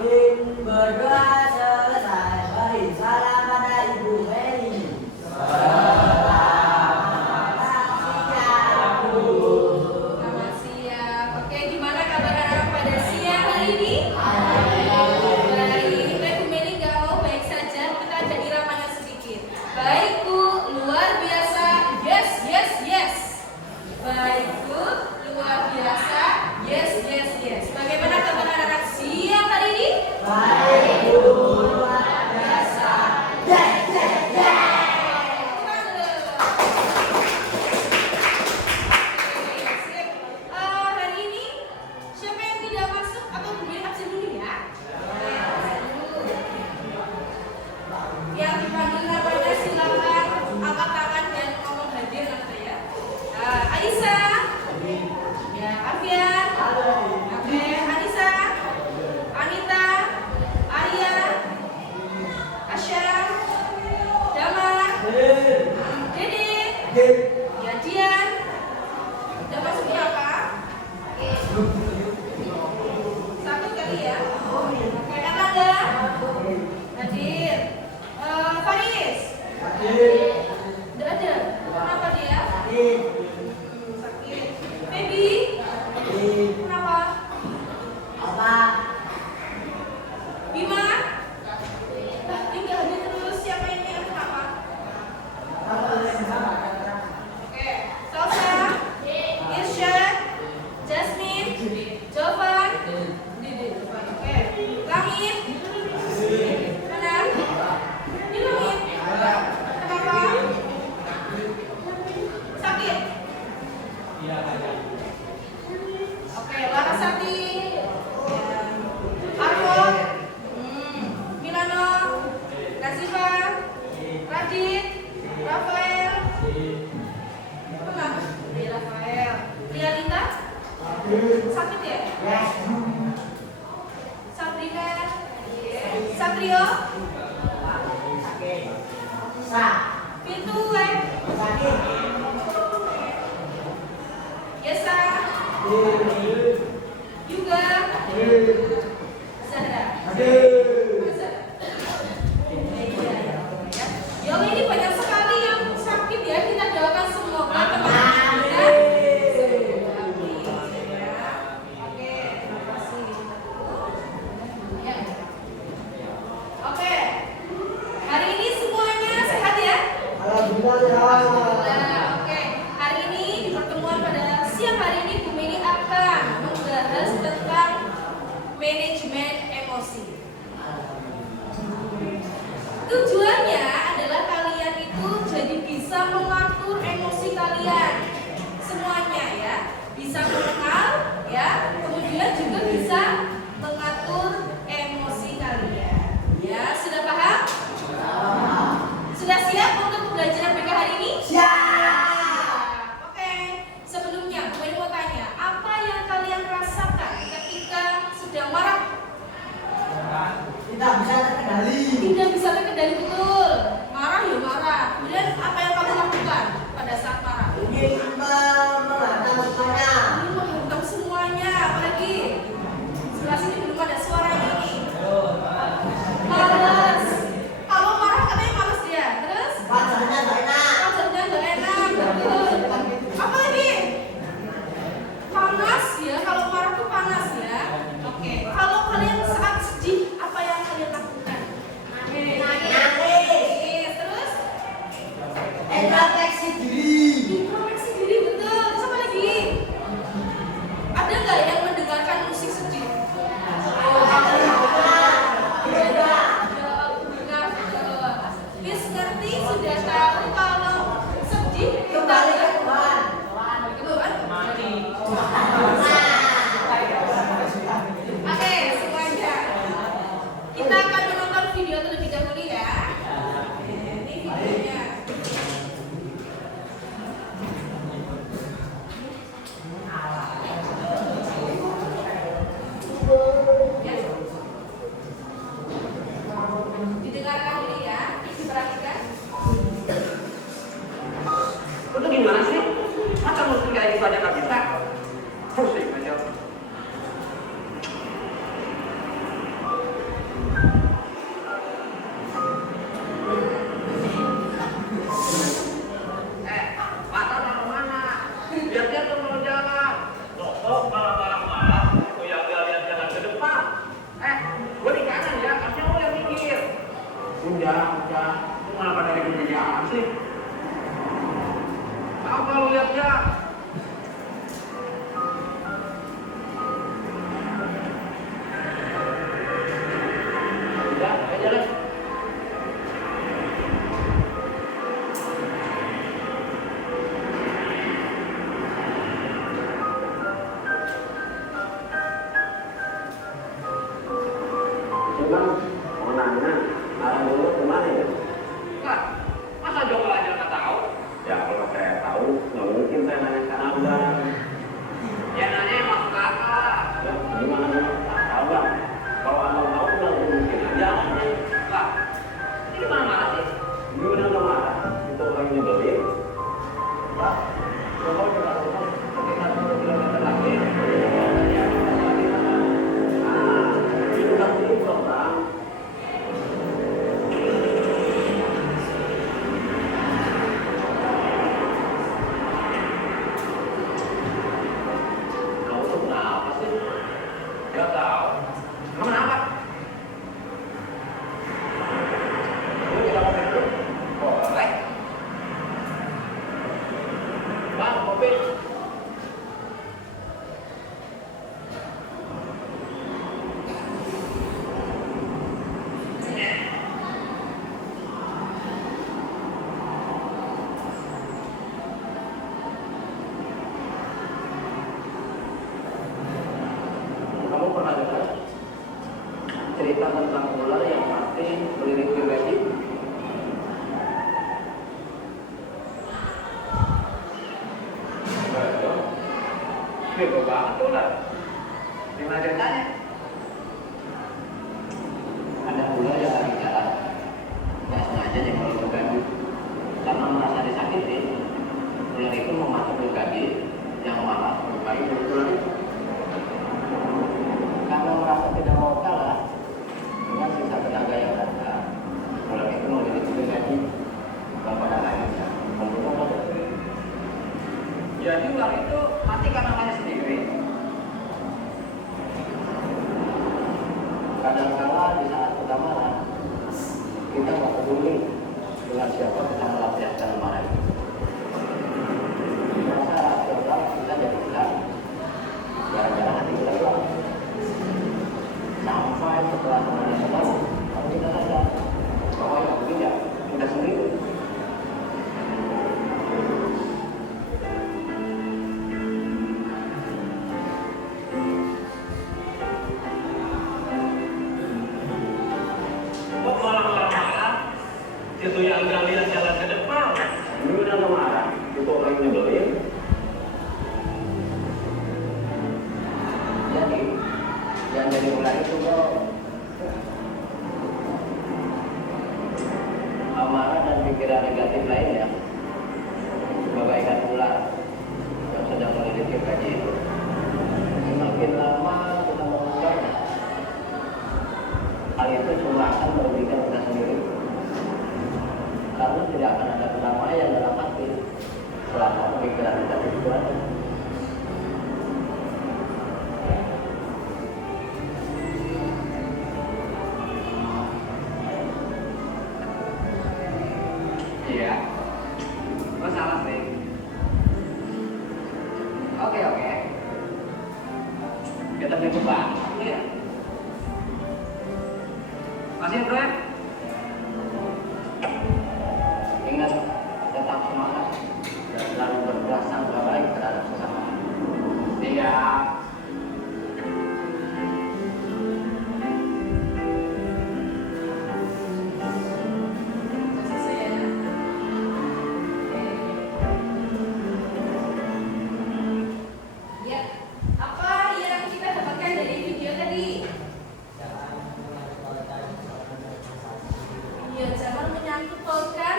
Berdoa selesai, beri salam pada Ibu Mary. Selamat siang. Oke, gimana kabar anak-anak pada siang hari ini? Baik. Bu Mary nggak mau baik saja, kita ada iramanya sedikit. Baik Bu, luar biasa. Yes, yes, yes. Baik Bu, luar biasa. Yes, yes, yes. Bagaimana kabar anak-anak siang hari ini? Baik Bu, luar biasa. Yes, yes, yes. Hari ini siapa yang tidak masuk atau kemudian absen dulu ya? Yang dipanggil namanya silakan angkat tangan dan ngomong hadir nanti ya. Aisyah, ya Alfian, oke Anissa, Anita, Arya, Asya, Dama, Dede, ya Dian. Udah masuk berapa? Satu kali ya. Oke, Erlangga. Hadir. Faris. Udah ada. Kenapa dia? Sakit. Baby. Kenapa? Bima. Tinggal hadir terus. Siapa ini yang kenapa? Oke. Salsa. Irsyad, Jasmine, Jovan, oke, Langit, mana? Ini Langit, kenapa? Sakit? Oke, Larasati, Arko, Milano, Nazifa, Radit, Rafael, kenapa? Rafael, Lialita, sakit ya? Sabrina, Satrio, Pintu, Yesa, juga, Zahra. Ya Allah, ini banyak sekali yang sakit ya. Kita doakan semoga teman-teman bisa sembuh. Oke, terima kasih. Ya. Oke. Hari ini semuanya sehat ya? Alhamdulillah. Oke. Hari ini di pertemuan pada siang hari ini Bu Mary akan membahas tentang manajemen emosi. Tujuannya adalah kalian itu jadi bisa mengatur emosi kalian semuanya ya, bisa mengenal ya, kemudian juga bisa mengatur emosi kalian. Ya, sudah paham? Sudah siap untuk pembelajaran PK hari ini? Siap. Oke, sebelumnya gue mau tanya, apa yang kalian rasakan ketika sedang marah? Tidak bisa terkendali. Tidak bisa terkendali, betul. Marah ya marah. Kemudian apa yang kamu lakukan pada saat marah? Ingin menghantam semuanya. Ini menghantam semuanya, apalagi sebelah sini belum ada suaranya nih. Malas. Kalau marah katanya malas dia. Terus? Wajahnya gak enak. Wajahnya nggak enak, betul. Apa lagi? Panas ya. Kalau marah tuh panas ya. Oke. Kalau kalian saat sedih, apa yang kalian lakukan? Nangis. Bang, mau nanya, arah dulu kemana ya? Lah, masa Joko aja nggak tahu? Ya kalau saya tahu, nggak mungkin saya nanya ke abang. Ya nanya emang kakak. Ya, gimana nih? Abang, kalau abang tahu nggak mungkin aja. Lah, ini mana sih? Gimana nggak marah? Itu orang nyebelin. Pak, Joko juga ngomong sekitar 10 kilometer lagi. Itu kan simpel, Bang. Kamu tuh kenapa sih? Gak tahu. Kamu kenapa? Kamu kita ngopi dulu? Boleh. Bang, kopi. Kamu pernah dengar cerita tentang ular yang mati melilit gergaji? Betul. Bego banget tuh ular. Gimana ceritanya? Ada ular yang lagi jalan, nggak sengaja nyenggol gergaji. Karena merasa disakiti, ular itu mematuk gergaji yang malah melukai mulut ular itu. Karena merasa tidak mau kalah dengan sisa tenaga yang ada, ular itu melilit gergaji dan pada akhirnya membunuh ular. Jadi ular itu mati karena hanya sendiri. Kadang-kala di saat kita marah, kita nggak peduli dengan siapa kita melampiaskan marah itu. Merasa seolah kita jadi hilang gara-gara hati kita hilang. Sampai setelah semuanya tahu, kamu kita sadar bahwa yang begini ya kita sendiri. Kok malah marah-marah? Itu yang nggak lihat jalan ke depan. Gimana nggak marah? Itu orang nyebelin. Jadi, yang jadi ular itu kok amarah dan pikiran negatif lainnya bagaikan ular yang sedang melilit gergaji itu. Semakin lama kita mengubahnya, hal itu cuma akan merugikan kita sendiri. Karena tidak akan ada kedamaian dalam hati selama pemikiran negatif itu ada. Iya, lo salah sih. Oke. Kita beli beban. Iya. Masih ya, bro ya? Ingat, tetap semangat dan selalu berprasangka baik terhadap sesama. Siap. Selesai ya. Ya, apa yang kita dapatkan dari video tadi? Ya, jangan menyangkut pautkan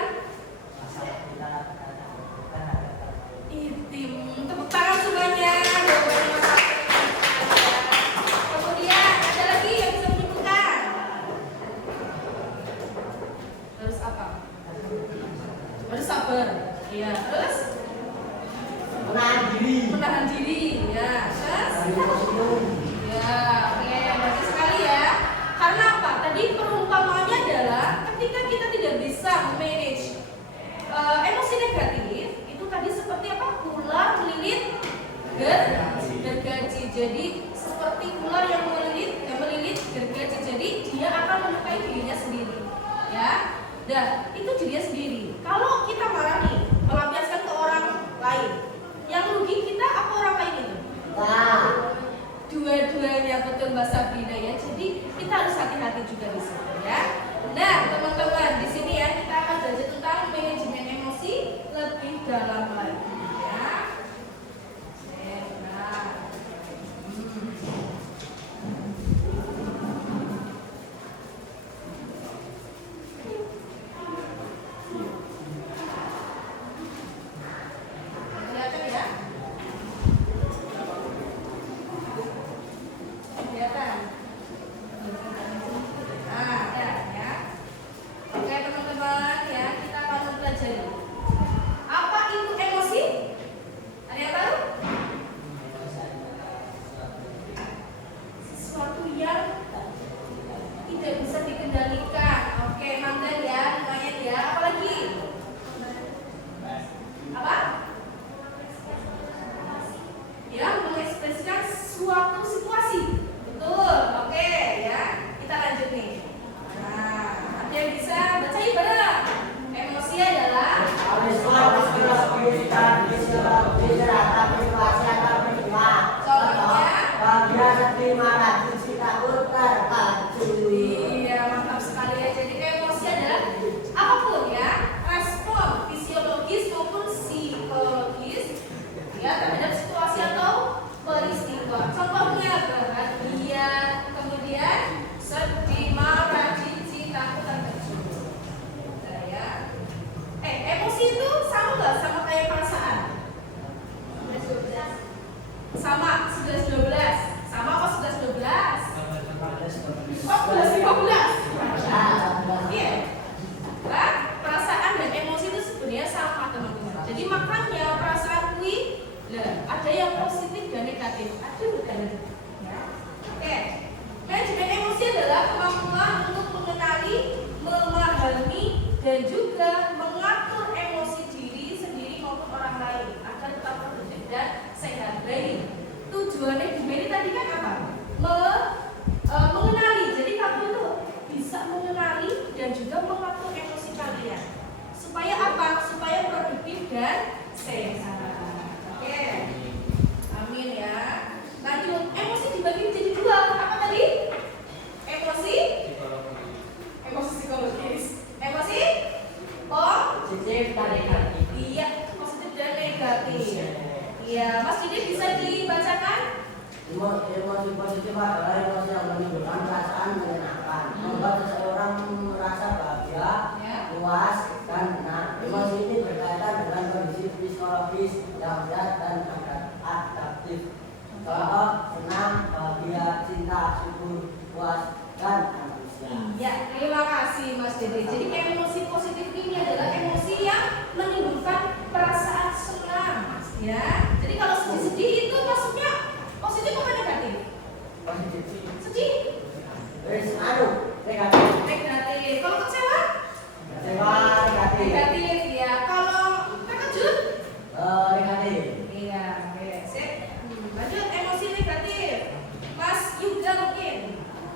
itim. Tepuk tangan semuanya. Jawabannya masalah. Kemudian ada lagi yang bisa menyebutkan. Harus apa? Harus sabar. Iya. Terus Menahan diri. menahan diri. Ya. Terus ya, oke, bagus sekali ya. Karena apa? Tadi perumpamaannya adalah ketika kita tidak bisa manage emosi negatif, itu tadi seperti apa? Ular melilit gergaji. Jadi seperti ular yang melilit gergaji. Jadi dia akan melukai dirinya sendiri. Ya. Dan itu dirinya sendiri. Kalau kita marah nih, melampiaskan ke orang lain, yang rugi kita apa orang lain itu? Nah, Dua-duanya Ya betul Mbak Sabrina ya. Jadi kita harus hati-hati juga di sini ya. Nah teman-teman di sini ya kita akan belajar tentang manajemen emosi lebih dalam lagi ya. Nah. Kelihatan ya? Kelihatan? Nah, ada ya. Oke teman-teman ya, kita akan mempelajari apa itu emosi? Ada yang tahu? Sesuatu yang tidak bisa dikendalikan. Oke, mantan ya, lumayan ya. Apalagi? Apa? Ya, mengekspresikan suatu situasi. Betul, oke ya. Kita lanjut nih. Nah, ada yang bisa baca bareng. Emosi adalah iya, mantap sekali ya. Jadi emosi adalah apapun ya, respon fisiologis maupun psikologis ya terhadap situasi atau peristiwa. Contohnya bahagia, kemudian sedih, marah, jijik, takut, dan terkejut. Nah, ya. Emosi itu sama nggak sama kayak perasaan? Sama 11-12. Sama apa 11-12? Oh, 11-15. Iya. Nah, perasaan dan emosi itu sebenarnya sama teman-teman. Jadi makanya perasaan ada yang positif dan negatif. Ada bukan? Ya. Oke. Manajemen emosi adalah kemampuan untuk mengenali, memahami, dan juga mengatur emosi diri sendiri maupun orang lain agar tetap produktif dan sehat. Baik. Tujuannya gimana tadi kan apa? Mengenali. Jadi kamu itu bisa mengenali dan juga mengatur emosi kalian. Supaya apa? Supaya produktif dan sehat. Oke. Amin ya. Lanjut. Emosi dibagi menjadi dua. Apa tadi? Emosi psikologis. Emosi positif dan negatif. Iya, positif dan negatif. Iya, Mas Didi bisa dibacakan? Emosi positif adalah emosi yang menimbulkan perasaan menyenangkan, membuat seseorang merasa bahagia, puas, dan tenang. Emosi ini berkaitan dengan kondisi psikologis yang sehat dan adaptif. Contoh senang, bahagia, cinta, syukur, puas, dan antusias. Ya, terima kasih Mas Dede. Jadi emosi positif ini adalah emosi yang menimbulkan perasaan senang, ya. Jadi kalau sedih-sedih itu maksudnya positif apa negatif? Positif. Sedih? Negatif. Negatif. Kalau kecewa? Kecewa, negatif. Negatif, ya. Kalau terkejut? Negatif. Iya, oke. Sip. Lanjut emosi negatif. Mas Yuda mungkin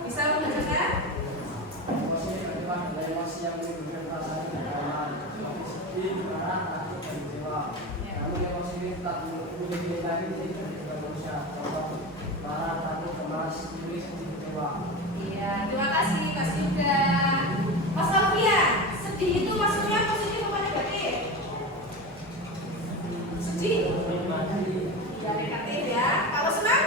bisa membacakan? Emosi negatif adalah emosi yang menimbulkan perasaan kecemasan, sedih, marah, takut, dan kecewa. Namun emosi ini tak menjadi negatif jika tidak berusaha. Contoh marah, takut, cemas, iri, sedih, kecewa. Iya, terima kasih Mas Yuda. Mas Alfian, sedih itu maksudnya positif apa negatif? Sedih? Ya negatif ya. Kalau senang?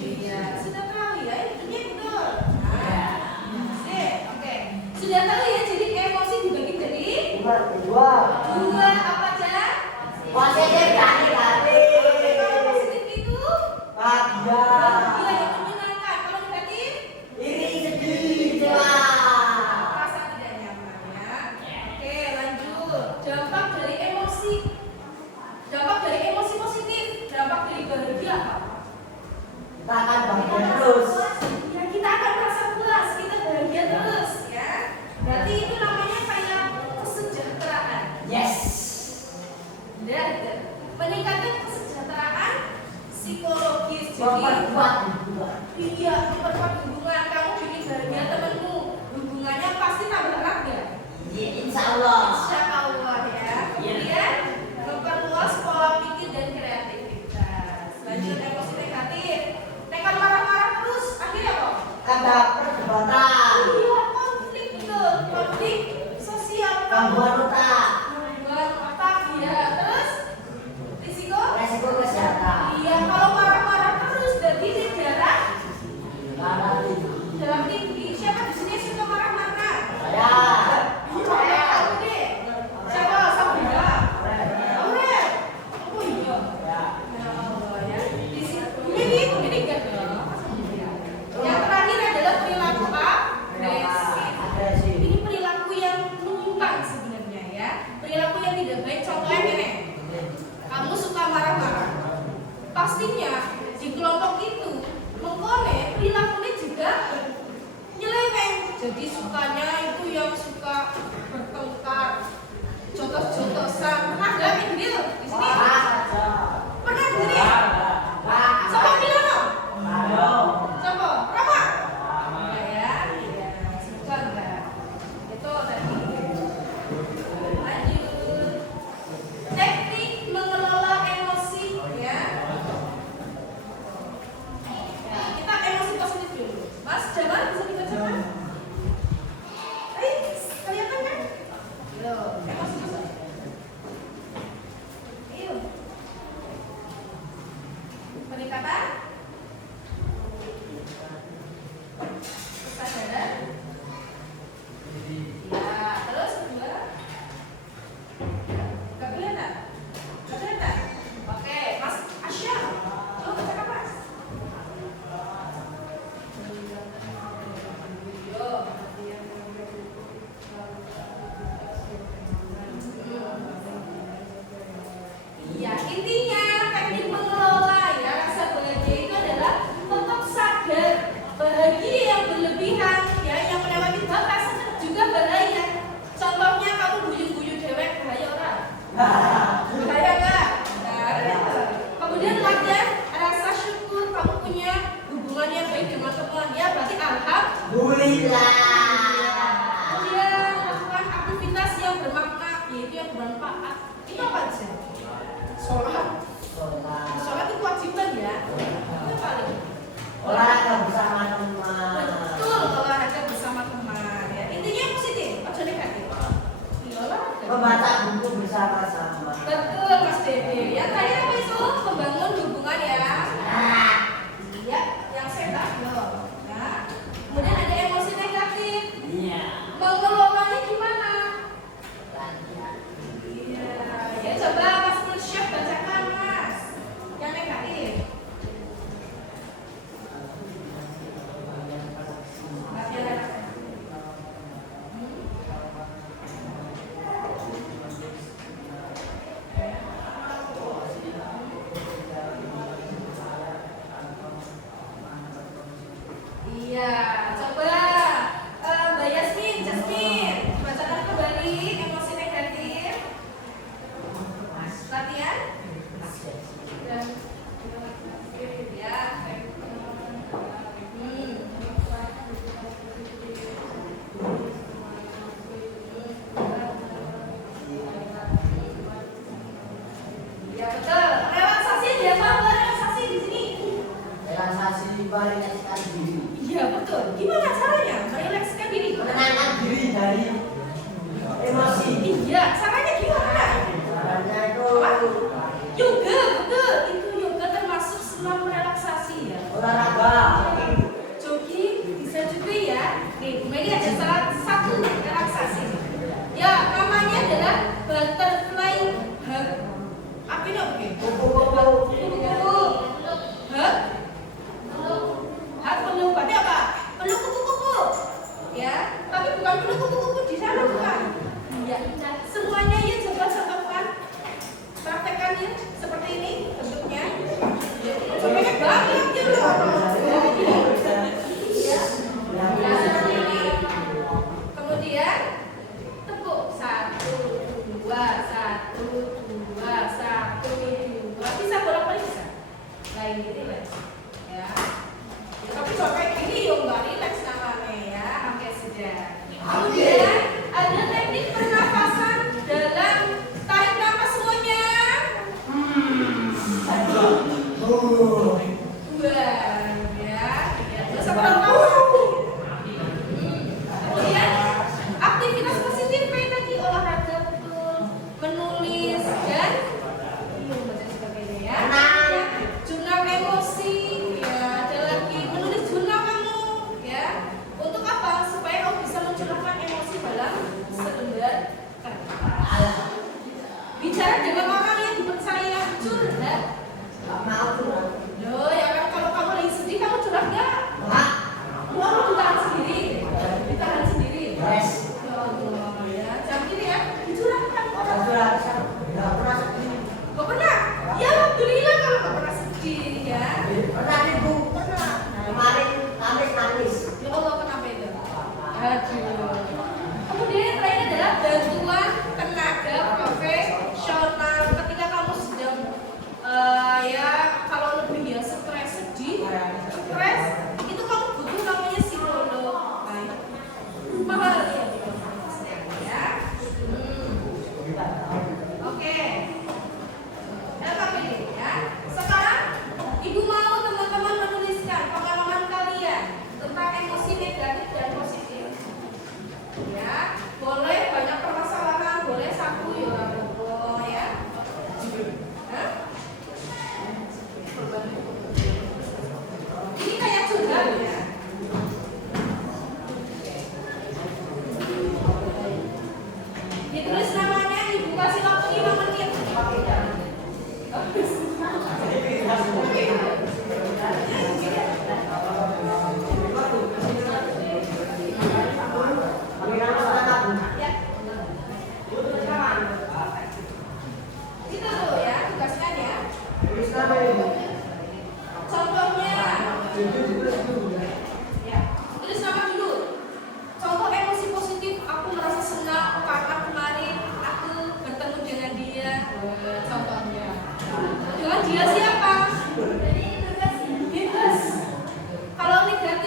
Iya, sudah tahu ya. Ini betul. Nah, sip, oke. Sudah tahu ya. Jadi emosi dibagi jadi Dua. apa aja? Positif dan negatif. Kalau positif itu Bahagia. bahagia yang menyenangkan. Kalau negatif Iri, sedih, kecewa. rasa tidak nyaman ya. Oke, lanjut. Dampak dari emosi. Dampak dari emosi positif. Dampak dari bahagia apa? Kita akan bahagia terus. Ya, kita akan merasa puas, kita bahagia terus ya. Berarti itu namanya kayak kesejahteraan. Yes. Dan meningkatkan kesejahteraan psikologis. Jadi Memperkuat hubungan. iya, memperkuat hubungan. Kamu bikin bahagia temanmu, hubungannya pasti tambah erat ya. Ya, insya Allah. Insya Allah ya. Kemudian memperluas pola pikir dan kreativitas. Lanjut emosi negatif. Nekat marah-marah ada perdebatan. Iya, konflik betul. Konflik sosial. Gangguan otak. Gangguan otak, ya. Terus risiko? Resiko kesehatan. Iya, kalau marah-marah terus berarti di Darah tinggi. dalam tinggi. Siapa di sini suka marah-marah? Saya. Saya tahu deh. Siapa? Sabrina. Aurel. Oh iya. Ya. Ya Allah ya. Di sini ini enggak dong. Yang terakhir adalah perilaku agresif. Agresif. Ini perilaku yang menyimpang sebenarnya ya. Perilaku yang tidak baik. Contohnya gini. Kamu suka marah-marah. Pastinya di kelompok itu mengkone perilakunya juga nyeleweng. Jadi sukanya itu yang suka bertengkar, jotos-jotosan. Pernah nggak kayak gitu di sini? Pernah di sini? Siapa bilang no? Siapa? Rama? Enggak ya? Iya. Suka enggak? Itu tadi. Lanjut. Teknik mengelola emosi ya. Ya, kita emosi positif dulu. Mas Jamal bisa dibacakan? Kelihatan kan? Yo, emosi positif. Ayo. Peningkatan? Kesadaran? Ya, terus kedua? Gak kelihatan? Gak kelihatan? Oke, Mas Asyam. Coba bacakan Mas. Yo. Iya, intinya teknik mengelola ya rasa bahagia itu adalah tetap sadar bahagia yang berlebihan ya yang melewati batas juga bahaya. Contohnya kamu guyu-guyu dewek bahaya orang. Bahaya enggak? Nah, gitu. Kemudian latihan rasa syukur kamu punya hubungan yang baik dengan teman ya berarti Alhamdulillah. Kemudian lakukan aktivitas yang bermakna yaitu yang bermanfaat. Itu apa aja? Sholat. Sholat itu kewajiban ya. Itu paling. Olahraga bersama teman. Betul, olahraga bersama teman ya. Intinya positif, ojo negatif. Iya, olahraga. Membaca buku bersama-sama. Betul Mas Dede. Yang tadi apa itu? Membangun hubungan ya. Iya, yang sehat loh. Nah, kemudian ada emosi negatif. Iya. Mengelolanya gimana? Iya, ya coba Mas Nursyah bacakan Mas. Yang negatif. Iya, coba Mbak Yasmin, Jasmine, bacakan kembali emosi negatif. Latihan. Dan ya. Ya betul. Relaksasi dia tahu relaksasi di sini. Relaksasi merilekskan diri. Iya betul. Gimana caranya merilekskan diri? Menenangkan diri dari emosi. Iya, caranya gimana? Caranya itu Yoga, betul. Itu yoga termasuk senam relaksasi ya. olahraga. Jogging bisa juga ya. Nih, ini ada salah satu relaksasi. Ya, namanya adalah butterfly hug. Apa ini oke? Kupu-kupu. Hug. Hug peluk. Berarti apa? Peluk kupu-kupu. Ya, tapi bukan peluk kupu-kupu di sana bukan. Iya. Semuanya ya coba contohkan. Praktekkan ya seperti ini bentuknya. Sebenarnya banget gitu loh. Iya. Ya, seperti ini. Kemudian tepuk 1, 2, 1, 2, 1, 2. Bisa bolak-balik bisa. Lain gitu ya. Ya. Tapi kalau kayak gini yo nggak relax namanya ya. Oke sudah. Kemudian ada teknik pernafasan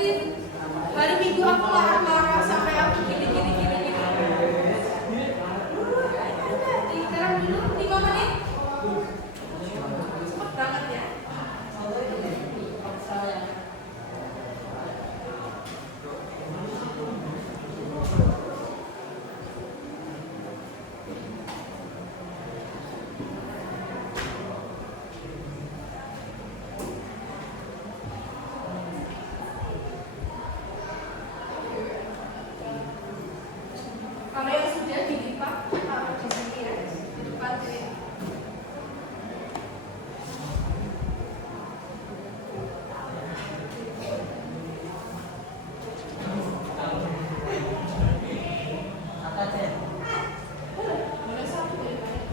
negatif. Hari Minggu aku marah-marah sampai aku gini. Sekarang dulu 5 menit. Cepet banget ya. Kalau yang sudah dilipat taruh di sini ya, di depan sini. Boleh satu ya, Pak.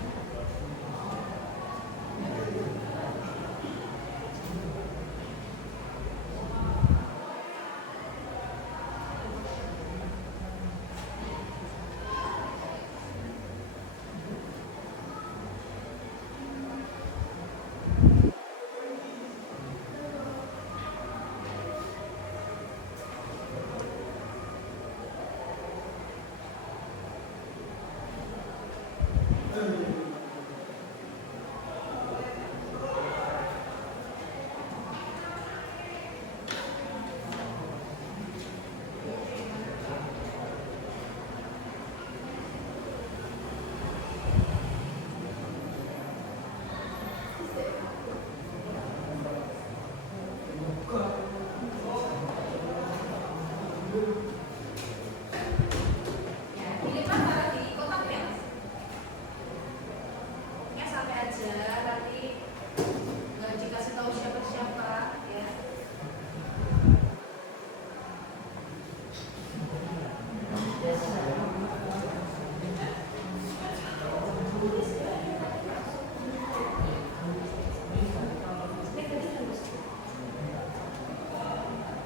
Ya, dilipat taruh di kotak ya. Ya sampai aja nanti nggak dikasih tahu siapa-siapa ya.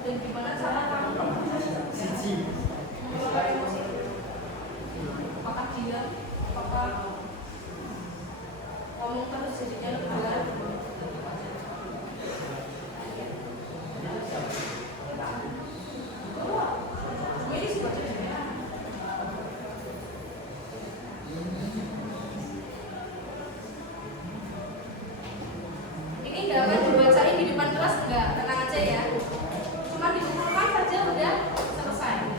Dan gimana cara kamu mengelola emosi? Apakah diam? Apakah ngomong terus jadinya lebaran? Gue ini suka jadinya. Ini nggak akan dibacain di depan kelas, enggak, tenang aja ya. Cuma dikumpulkan saja udah selesai.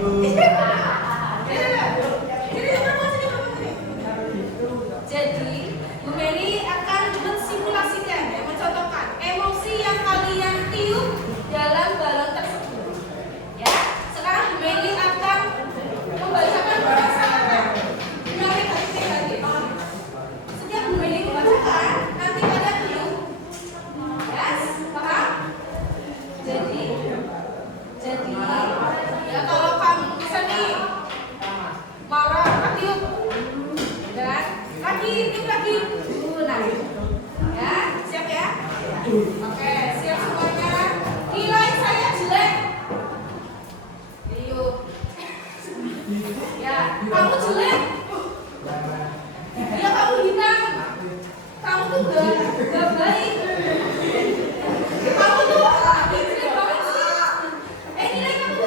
Jadi, Bu Meli akan mensimulasikan ya, mencontohkan emosi yang kalian tiup dalam balon tersebut. Ya, sekarang Bu Meli akan membacakan perasaan. Menarik hati. Setiap Bu Meli membacakan, nanti kalian tiup. Yes, paham? Jadi ya kalau kamu misalnya marah, tiup. Dan lagi, tiup lagi. Nah, ya, siap ya? Oke, siap semuanya. Nilai saya jelek. Tiup. Ya, kamu jelek. Ya, kamu hitam. Kamu tuh gak baik. Kamu tuh jelek banget sih. Nilai kamu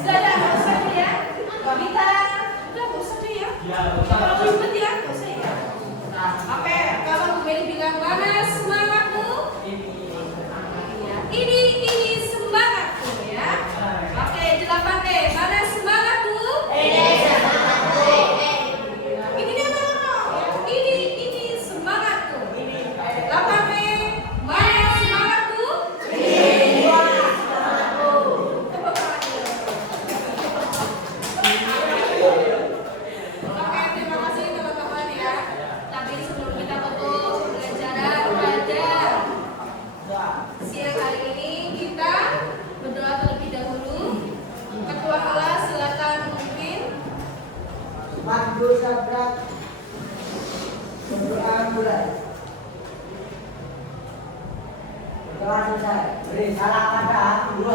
Sudah ada, nggak usah deh ya. Kita udah nggak usah deh ya. Kalau ribet ya, nggak usah ya. Oke, kalau Bu Meli bilang mana semangatmu? Ini semangatku ya. Oke, 8E, mana semangatmu? Ini dia anak-anak. Ini semangatku. 8E, mana semangatmu? Oke, terima kasih teman-teman ya. Tapi sebelum kita tutup pembelajaran pada siang hari ini, kita berdoa terlebih dahulu. Ketua kelas silakan memimpin. Maju sabrak berdoa mulai. Berdoa selesai. Beri salam pada dua